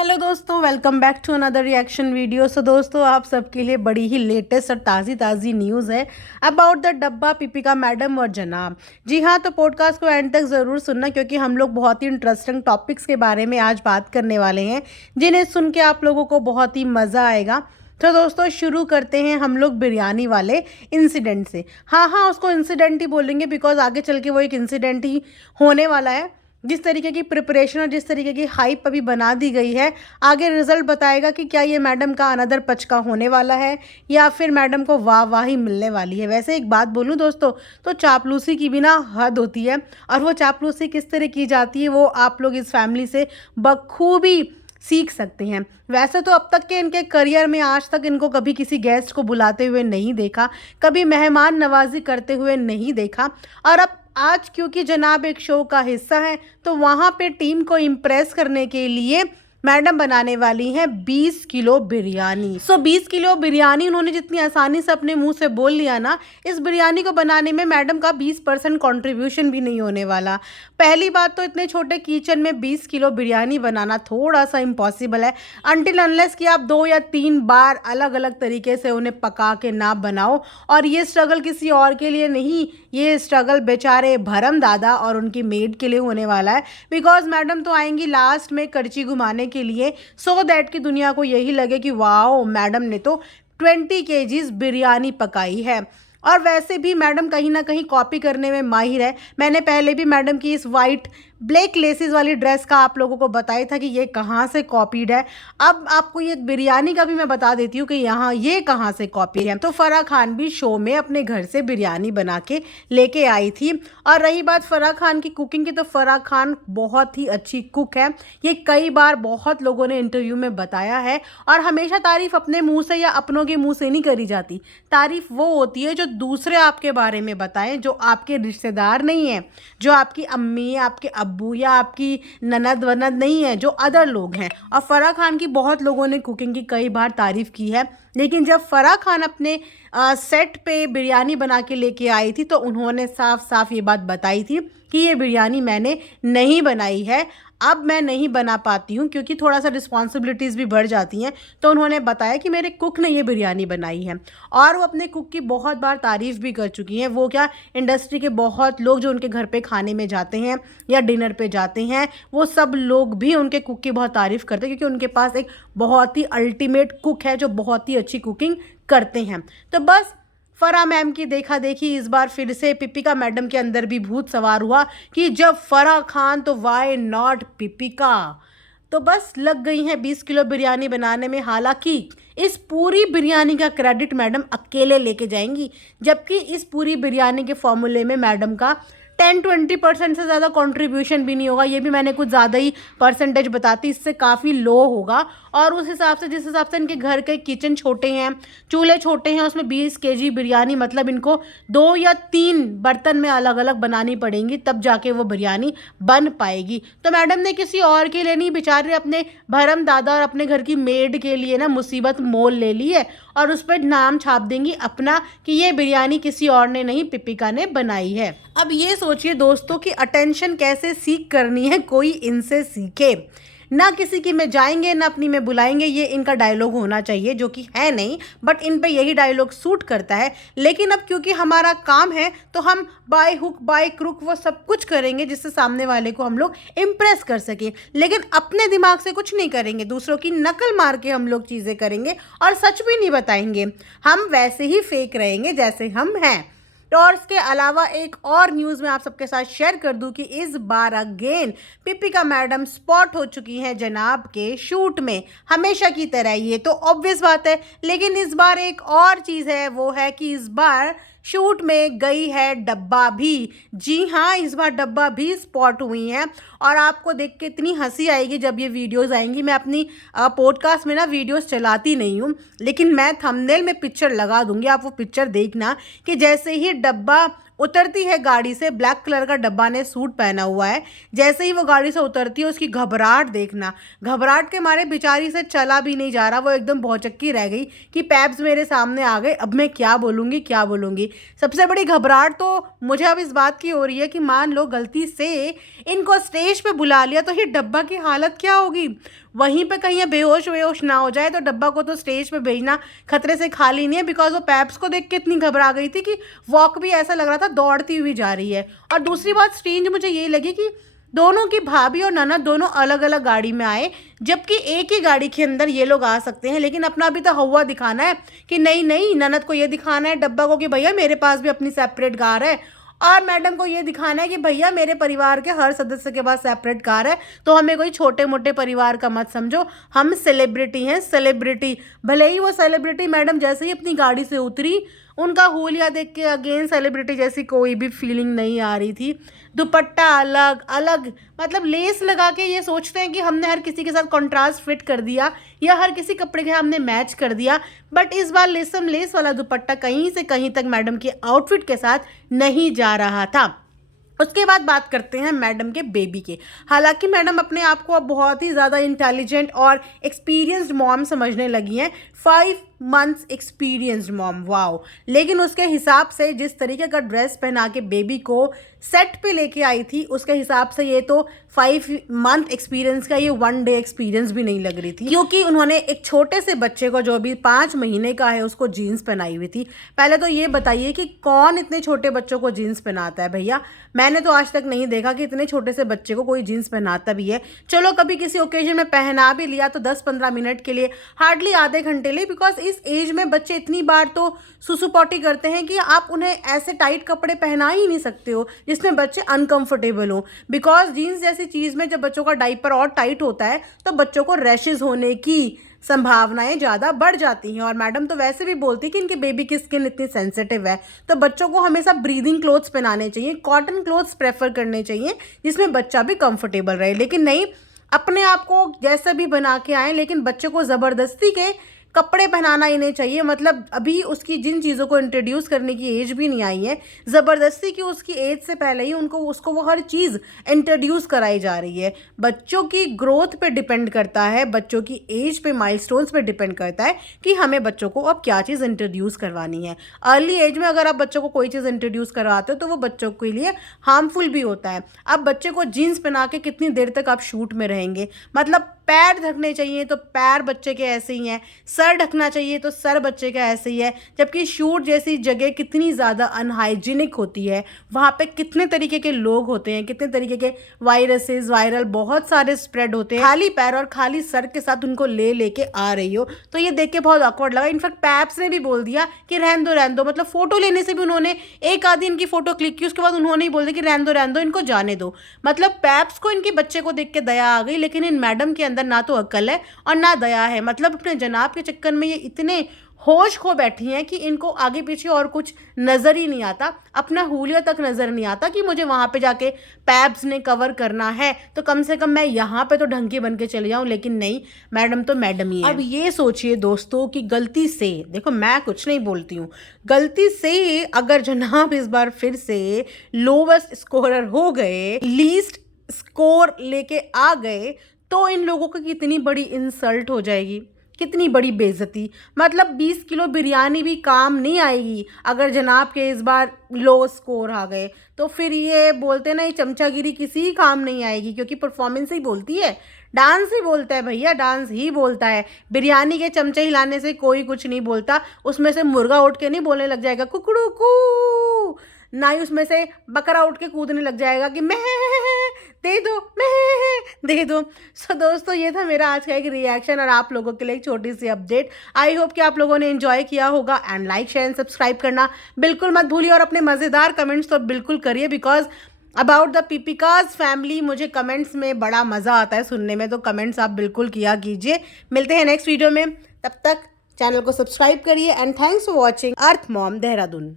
Hello दोस्तों, welcome back to another reaction video. So दोस्तों, आप सबके लिए बड़ी ही लेटेस्ट और ताज़ी न्यूज़ है अबाउट द डब्बा पिपिका मैडम और जनाब। जी हाँ, तो पॉडकास्ट को एंड तक ज़रूर सुनना क्योंकि हम लोग बहुत ही इंटरेस्टिंग टॉपिक्स के बारे में आज बात करने वाले हैं जिन्हें सुन के आप लोगों को बहुत ही मज़ा आएगा। तो दोस्तों, शुरू करते हैं हम लोग बिरयानी वाले इंसिडेंट से। हाँ, उसको इंसिडेंट ही बोलेंगे बिकॉज आगे चल के वो एक इंसिडेंट ही होने वाला है। जिस तरीके की प्रिपरेशन और जिस तरीके की हाइप अभी बना दी गई है, आगे रिजल्ट बताएगा कि क्या ये मैडम का अनदर पचका होने वाला है या फिर मैडम को वाह ही मिलने वाली है। वैसे एक बात बोलूं दोस्तों, तो चापलूसी की भी ना हद होती है, और वो चापलूसी किस तरह की जाती है वो आप लोग इस फैमिली से बखूबी सीख सकते हैं। वैसे तो अब तक के इनके करियर में आज तक इनको कभी किसी गेस्ट को बुलाते हुए नहीं देखा, कभी मेहमान नवाजी करते हुए नहीं देखा, और अब आज क्योंकि जनाब एक शो का हिस्सा है तो वहाँ पे टीम को इम्प्रेस करने के लिए मैडम बनाने वाली हैं 20 किलो बिरयानी। 20 किलो बिरयानी उन्होंने जितनी आसानी से अपने मुंह से बोल लिया ना, इस बिरयानी को बनाने में मैडम का 20% कंट्रीब्यूशन भी नहीं होने वाला। पहली बात तो इतने छोटे किचन में 20 किलो बिरयानी बनाना थोड़ा सा इम्पॉसिबल है, अनटिल अनलेस कि आप 2 या 3 बार अलग अलग तरीके से उन्हें पका के ना बनाओ। और ये स्ट्रगल किसी और के लिए नहीं, ये स्ट्रगल बेचारे भरम दादा और उनकी मेड के लिए होने वाला है। बिकॉज मैडम तो आएंगी लास्ट में करची घुमाने के लिए, सो दैट कि दुनिया को यही लगे कि वाओ, मैडम ने तो 20 केजीज बिरयानी पकाई है। और वैसे भी मैडम कहीं ना कहीं कॉपी करने में माहिर है। मैंने पहले भी मैडम की इस वाइट ब्लैक लेसेस वाली ड्रेस का आप लोगों को बताया था कि ये कहाँ से कॉपीड है। अब आपको ये बिरयानी का भी मैं बता देती हूँ कि यहाँ ये कहाँ से कॉपी है। तो फराह खान भी शो में अपने घर से बिरयानी बना के लेके आई थी। और रही बात फराह खान की कुकिंग की, तो फराह खान बहुत ही अच्छी कुक है, ये कई बार बहुत लोगों ने इंटरव्यू में बताया है। और हमेशा तारीफ अपने मुंह से या अपनों के मुंह से नहीं करी जाती, तारीफ वो होती है जो दूसरे आपके बारे में बताएं, जो आपके रिश्तेदार नहीं है, जो आपकी अम्मी, आपके अब्बू या आपकी ननद वनद नहीं है, जो अदर लोग हैं। और फराह खान की बहुत लोगों ने कुकिंग की कई बार तारीफ़ की है, लेकिन जब फराह खान अपने सेट पे बिरयानी बना के लेके आई थी तो उन्होंने साफ साफ ये बात बताई थी कि ये बिरयानी मैंने नहीं बनाई है, अब मैं नहीं बना पाती हूँ क्योंकि थोड़ा सा रिस्पॉन्सिबिलिटीज़ भी बढ़ जाती हैं। तो उन्होंने बताया कि मेरे कुक ने ये बिरयानी बनाई है, और वो अपने कुक की बहुत बार तारीफ़ भी कर चुकी हैं। वो क्या, इंडस्ट्री के बहुत लोग जो उनके घर पे खाने में जाते हैं या डिनर पे जाते हैं, वो सब लोग भी उनके कुक की बहुत तारीफ़ करते हैं क्योंकि उनके पास एक बहुत ही अल्टीमेट कुक है जो बहुत ही अच्छी कुकिंग करते हैं। तो बस फराह मैम की देखा देखी इस बार फिर से पिपिका मैडम के अंदर भी भूत सवार हुआ कि जब फराह खान तो वाई नॉट पिपिका। तो बस लग गई हैं 20 किलो बिरयानी बनाने में। हालांकि इस पूरी बिरयानी का क्रेडिट मैडम अकेले लेके जाएंगी, जबकि इस पूरी बिरयानी के फॉर्मूले में मैडम का 10-20% से ज़्यादा कंट्रीब्यूशन भी नहीं होगा। ये भी मैंने कुछ ज़्यादा ही परसेंटेज बताती, इससे काफ़ी लो होगा। और उस हिसाब से, जिस हिसाब से इनके घर के किचन छोटे हैं, चूल्हे छोटे हैं, उसमें 20 केजी बिरयानी मतलब इनको 2 या 3 बर्तन में अलग अलग बनानी पड़ेंगी, तब जाके वो बिरयानी बन पाएगी। तो मैडम ने किसी और के लिए नहीं, बेचारे अपने भरम दादा और अपने घर की मेड के लिए ना मुसीबत मोल ले ली है, और उस पर नाम छाप देंगी अपना कि ये बिरयानी किसी और ने नहीं, पिपिका ने बनाई है। अब ये सोचिए दोस्तों कि अटेंशन कैसे सीख करनी है, कोई इनसे सीखे। ना किसी की में जाएंगे ना अपनी में बुलाएंगे, ये इनका डायलॉग होना चाहिए, जो कि है नहीं, बट इन पे यही डायलॉग सूट करता है। लेकिन अब क्योंकि हमारा काम है तो हम बाय हुक बाय क्रुक वो सब कुछ करेंगे जिससे सामने वाले को हम लोग इम्प्रेस कर सकें, लेकिन अपने दिमाग से कुछ नहीं करेंगे, दूसरों की नकल मार के हम लोग चीज़ें करेंगे और सच भी नहीं बताएंगे। हम वैसे ही फेक रहेंगे जैसे हम हैं। तो और इसके अलावा एक और न्यूज़ मैं आप सबके साथ शेयर कर दूं कि इस बार अगेन पिपिका मैडम स्पॉट हो चुकी हैं जनाब के शूट में, हमेशा की तरह। ये तो ऑब्वियस बात है, लेकिन इस बार एक और चीज़ है, वो है कि इस बार शूट में गई है डब्बा भी। जी हाँ, इस बार डब्बा भी स्पॉट हुई हैं, और आपको देख के इतनी हंसी आएगी जब ये वीडियोस आएंगी। मैं अपनी पॉडकास्ट में ना वीडियोस चलाती नहीं हूँ, लेकिन मैं थंबनेल में पिक्चर लगा दूंगी, आप वो पिक्चर देखना कि जैसे ही डब्बा उतरती है गाड़ी से, ब्लैक कलर का डब्बा ने सूट पहना हुआ है, जैसे ही वो गाड़ी से उतरती है उसकी घबराहट देखना, घबराहट के मारे बेचारी से चला भी नहीं जा रहा, वो एकदम भौचक्की रह गई कि पैब्स मेरे सामने आ गए, अब मैं क्या बोलूँगी क्या बोलूँगी। सबसे बड़ी घबराहट तो मुझे अब इस बात की हो रही है कि मान लो गलती से इनको स्टेज पे बुला लिया तो ये डब्बा की हालत क्या होगी। वहीं पे कहीं ये बेहोश वेहोश ना हो जाए। तो डब्बा को तो स्टेज पे भेजना खतरे से खाली नहीं है, बिकॉज वो पैप्स को देख के इतनी घबरा गई थी कि वॉक भी ऐसा लग रहा था दौड़ती हुई जा रही है। और दूसरी बात स्ट्रेंज मुझे ये लगी कि दोनों की भाभी और ननद दोनों अलग अलग गाड़ी में आए, जबकि एक ही गाड़ी के अंदर ये लोग आ सकते हैं। लेकिन अपना भी तो हवा दिखाना है कि नहीं नहीं, ननद को ये दिखाना है डब्बा को कि भैया मेरे पास भी अपनी सेपरेट कार है, और मैडम को ये दिखाना है कि भैया मेरे परिवार के हर सदस्य के पास सेपरेट कार है। तो हमें कोई छोटे मोटे परिवार का मत समझो, हम सेलिब्रिटी हैं, सेलिब्रिटी। भले ही वो सेलिब्रिटी मैडम जैसे ही अपनी गाड़ी से उतरी, उनका हुलिया देख के अगेन सेलिब्रिटी जैसी कोई भी फीलिंग नहीं आ रही थी। दुपट्टा अलग अलग, मतलब लेस लगा के ये सोचते हैं कि हमने हर किसी के साथ कॉन्ट्रास्ट फिट कर दिया या हर किसी कपड़े के हमने मैच कर दिया, बट इस बार लेसम लेस वाला दुपट्टा कहीं से कहीं तक मैडम के आउटफिट के साथ नहीं जा रहा था। उसके बाद बात करते हैं मैडम के बेबी के। हालांकि मैडम अपने आप को अब बहुत ही ज़्यादा इंटेलिजेंट और एक्सपीरियंस्ड मॉम समझने लगी हैं। 5 मंथ्स एक्सपीरियंस्ड मॉम, वाओ। लेकिन उसके हिसाब से जिस तरीके का ड्रेस पहना के बेबी को सेट पे लेके आई थी, उसके हिसाब से ये तो 5 मंथ एक्सपीरियंस का ये 1 डे एक्सपीरियंस भी नहीं लग रही थी। क्योंकि उन्होंने एक छोटे से बच्चे को जो अभी 5 महीने का है उसको जीन्स पहनाई हुई थी। पहले तो ये बताइए कि कौन इतने छोटे बच्चों को जीन्स पहनाता है भैया? मैंने तो आज तक नहीं देखा कि इतने छोटे से बच्चे को कोई जीन्स पहनाता भी है। चलो कभी किसी ओकेजन में पहना भी लिया तो 10-15 मिनट के लिए, हार्डली आधे घंटे लिए, बिकॉज इस एज में बच्चे इतनी बार तो सुसु पॉटी करते हैं कि आप उन्हें ऐसे टाइट कपड़े पहना ही नहीं सकते हो जिसमें बच्चे अनकंफर्टेबल हो। बिकॉज जीन्स जैसी चीज़ में जब बच्चों का डाइपर और टाइट होता है तो बच्चों को रैशेज होने की संभावनाएं ज़्यादा बढ़ जाती हैं। और मैडम तो वैसे भी बोलती है कि इनके बेबी की स्किन इतनी सेंसिटिव है, तो बच्चों को हमेशा ब्रीदिंग क्लोथ्स पहनाने चाहिए, कॉटन क्लोथ्स प्रेफर करने चाहिए जिसमें बच्चा भी कंफर्टेबल रहे। लेकिन नहीं, अपने आप को जैसा भी बना के आए, लेकिन बच्चे को ज़बरदस्ती के कपड़े पहनाना ही नहीं चाहिए। मतलब अभी उसकी जिन चीज़ों को इंट्रोड्यूस करने की एज भी नहीं आई है, ज़बरदस्ती की उसकी एज से पहले ही उसको वो हर चीज़ इंट्रोड्यूस कराई जा रही है। बच्चों की ग्रोथ पे डिपेंड करता है, बच्चों की एज पे, माइलस्टोन्स पे डिपेंड करता है कि हमें बच्चों को अब क्या चीज़ इंट्रोड्यूस करवानी है। अर्ली एज में अगर आप बच्चों को कोई चीज़ इंट्रोड्यूस करवाते हो तो वो बच्चों के लिए हार्मफुल भी होता है। अब बच्चे को जीन्स पहना के कितनी देर तक आप शूट में रहेंगे? मतलब पैर ढकने चाहिए तो पैर बच्चे के ऐसे ही हैं, सर ढकना चाहिए तो सर बच्चे का ऐसे ही है। जबकि शूट जैसी जगह कितनी ज़्यादा अनहाइजीनिक होती है, वहाँ पे कितने तरीके के लोग होते हैं, कितने तरीके के वायरसेस, वायरल बहुत सारे स्प्रेड होते हैं। खाली पैर और खाली सर के साथ उनको लेके आ रही हो, तो ये देख के बहुत ऑकवर्ड लगा। इनफैक्ट पैप्स ने भी बोल दिया कि रहन दो, मतलब फोटो लेने से भी उन्होंने एक आधी इनकी फोटो क्लिक की, उसके बाद उन्होंने ही बोल दिया कि रहन दो, इनको जाने दो। मतलब पैप्स को इनके बच्चे को देख के दया आ गई, लेकिन इन मैडम के अंदर ना तो अक्ल है और ना दया है। मतलब अपने जनाब के चक्कर में ये इतने होश खो बैठी हैं कि इनको आगे पीछे और कुछ नज़र ही नहीं आता, अपना हुलिया तक नज़र नहीं आता कि मुझे वहाँ पे जाके पैब्स ने कवर करना है तो कम से कम मैं यहाँ पे तो ढंगी बन के चले जाऊँ। लेकिन नहीं, मैडम तो मैडम ही है। अब ये सोचिए दोस्तों कि गलती से, देखो मैं कुछ नहीं बोलती हूँ, गलती से अगर जनाब इस बार फिर से लोवेस्ट स्कोरर हो गए, लीस्ट स्कोर लेके आ गए, तो इन लोगों को कितनी बड़ी इंसल्ट हो जाएगी, कितनी बड़ी बेइज्जती। मतलब 20 किलो बिरयानी भी काम नहीं आएगी अगर जनाब के इस बार लो स्कोर आ गए, तो फिर ये बोलते ना, ये चमचागिरी किसी ही काम नहीं आएगी, क्योंकि परफॉर्मेंस ही बोलती है, डांस ही बोलता है भैया, डांस ही बोलता है। बिरयानी के चमचे हिलाने से कोई कुछ नहीं बोलता, उसमें से मुर्गा उठ के नहीं बोलने लग जाएगा कुकड़ू कू, ना ही उसमें से बकरा उठ के कूदने लग जाएगा कि मैं दे दो, मैं दे दो। सो दोस्तों, ये था मेरा आज का एक रिएक्शन और आप लोगों के लिए एक छोटी सी अपडेट। आई होप कि आप लोगों ने एंजॉय किया होगा। And like, share and subscribe करना बिल्कुल मत भूलिए, और अपने मज़ेदार कमेंट्स तो बिल्कुल करिए, बिकॉज अबाउट द पीपिकाज फैमिली मुझे कमेंट्स में बड़ा मज़ा आता है सुनने में, तो कमेंट्स आप बिल्कुल किया कीजिए। मिलते हैं नेक्स्ट वीडियो में, तब तक चैनल को सब्सक्राइब करिए। And thanks for watching earth mom Dehradun.